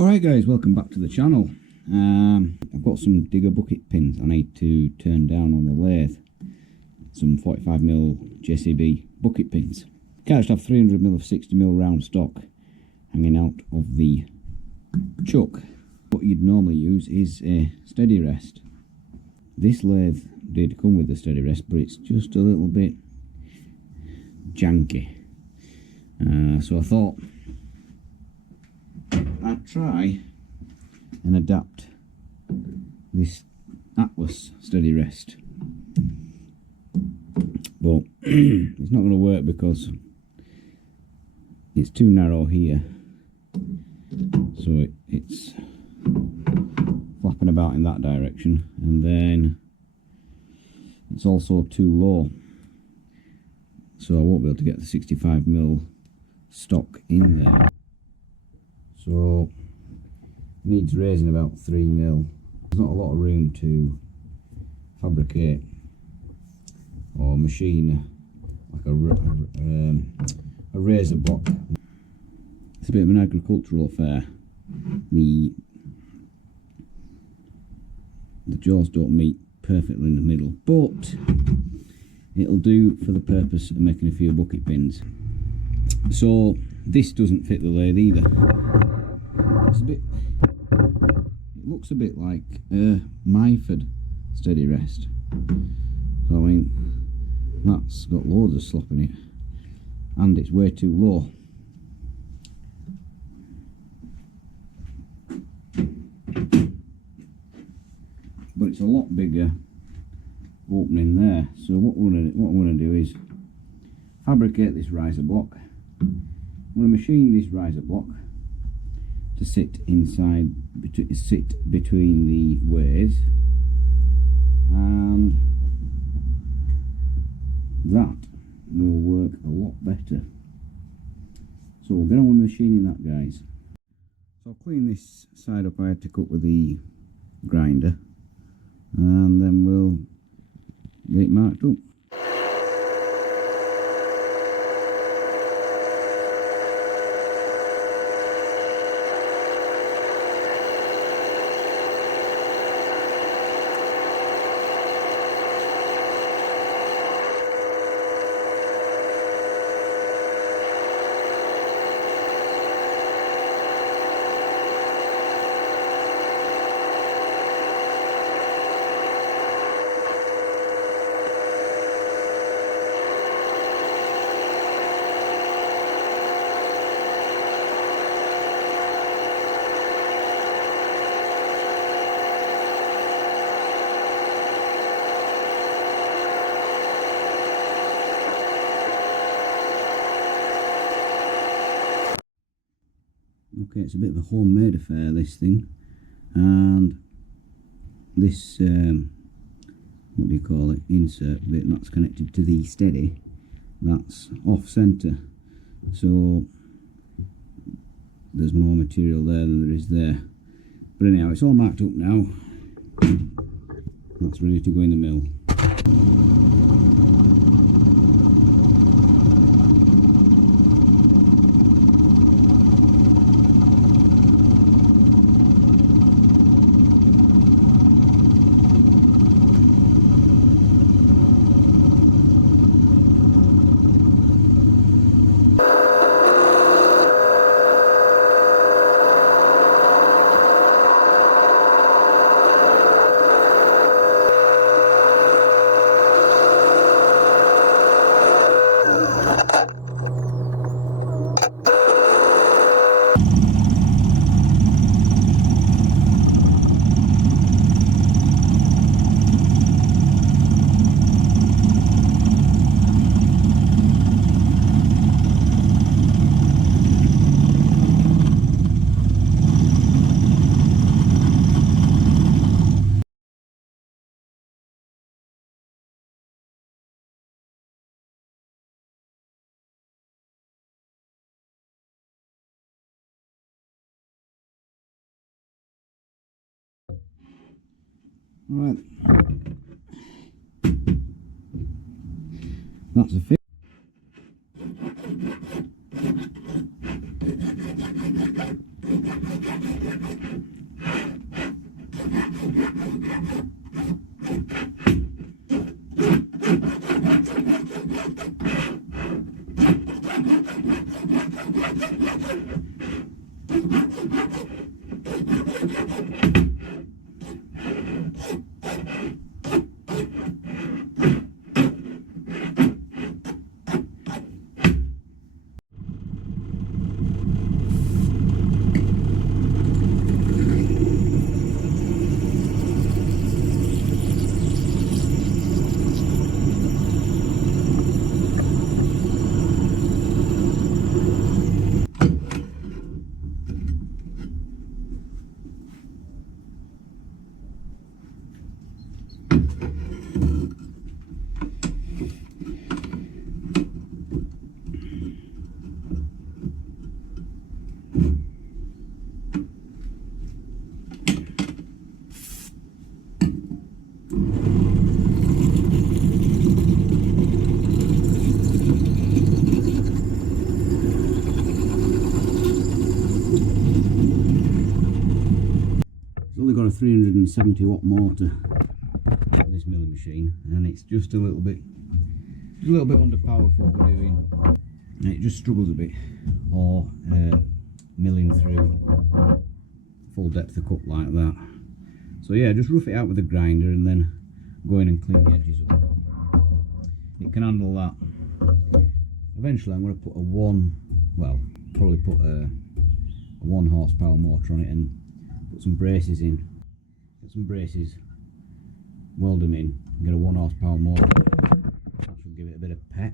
Alright guys, welcome back to the channel. I've got some digger bucket pins I need to turn down on the lathe. Some 45mm JCB bucket pins. Can't just have 300mm of 60mm round stock hanging out of the chuck. What you'd normally use is a steady rest. This lathe did come with a steady rest, but it's just a little bit janky. So I thought I'd try and adapt this Atlas steady rest, but it's not going to work because it's too narrow here, so it's flapping about in that direction, and then it's also too low, so I won't be able to get the 65mm stock in there. So needs raising about 3mm. There's not a lot of room to fabricate or machine like a razor block. It's a bit of an agricultural affair. The jaws don't meet perfectly in the middle, but it'll do for the purpose of making a few bucket pins. So this doesn't fit the lathe either. It looks a bit like a Myford steady rest. So I mean, that's got loads of slop in it, and it's way too low. But it's a lot bigger opening there. So what I'm going to do is fabricate this riser block. I'm going to machine this riser block to sit between the ways, and that will work a lot better. So we'll get on with machining that, guys. So I'll clean this side up I had to cut with the grinder, and then we'll get it marked up. Okay, it's a bit of a homemade affair, this thing, and this what do you call it, insert bit that's connected to the steady, that's off centre, so there's more material there than there is there. But anyhow, it's all marked up now. That's ready to go in the mill. Right, that's a fit. Only got a 370 watt motor, this milling machine, and it's just a little bit underpowered for what we're doing, and it just struggles a bit, or milling through full depth of cut like that. So yeah, just rough it out with a grinder and then go in and clean the edges up. It can handle that. Eventually I'm going to put probably put a 1 horsepower motor on it and put some braces in. Get some braces, weld them in, and get a 1 horsepower motor. That should give it a bit of pep.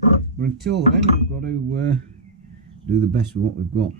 But until then, we've got to do the best with what we've got.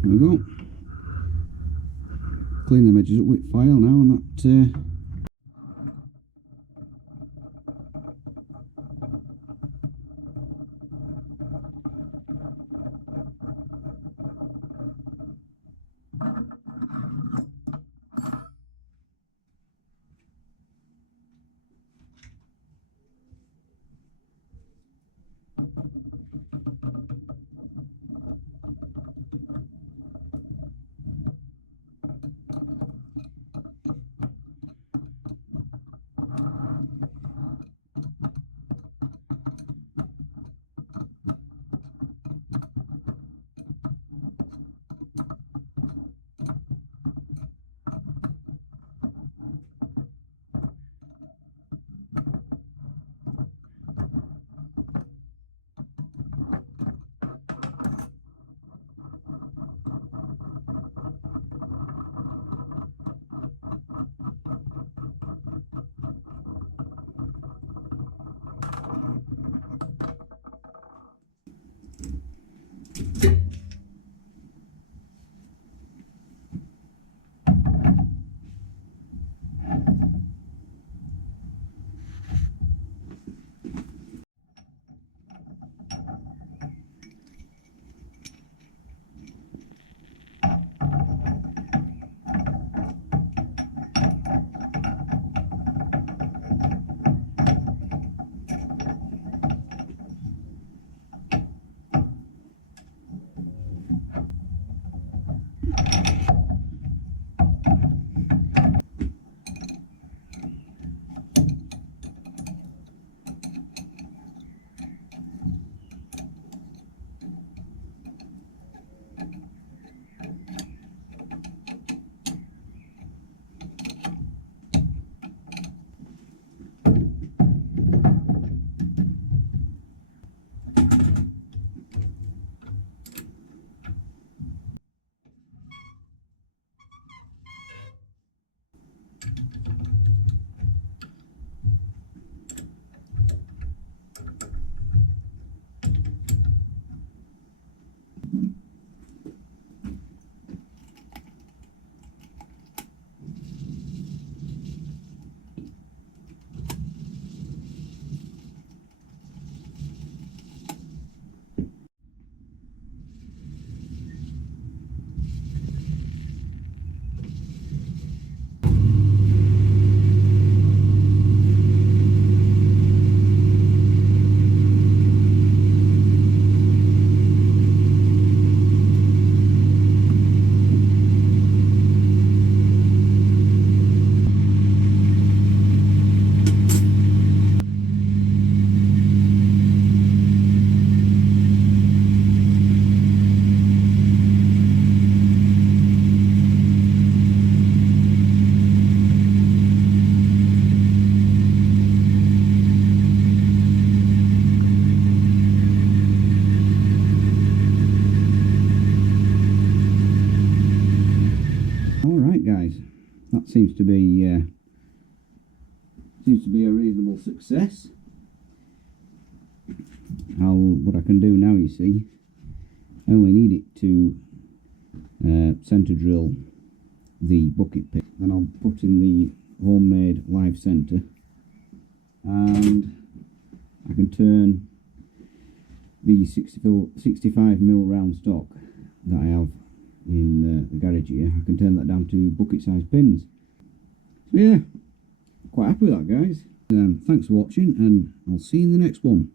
There we go. Clean them edges up with file now, and that seems to be a reasonable success. What I can do now, you see, I only need it to centre drill the bucket pit. Then I'll put in the homemade live centre, and I can turn the 65mm round stock that I have in the garage here. I can turn that down to bucket sized pins. So yeah, quite happy with that, guys. Thanks for watching, and I'll see you in the next one.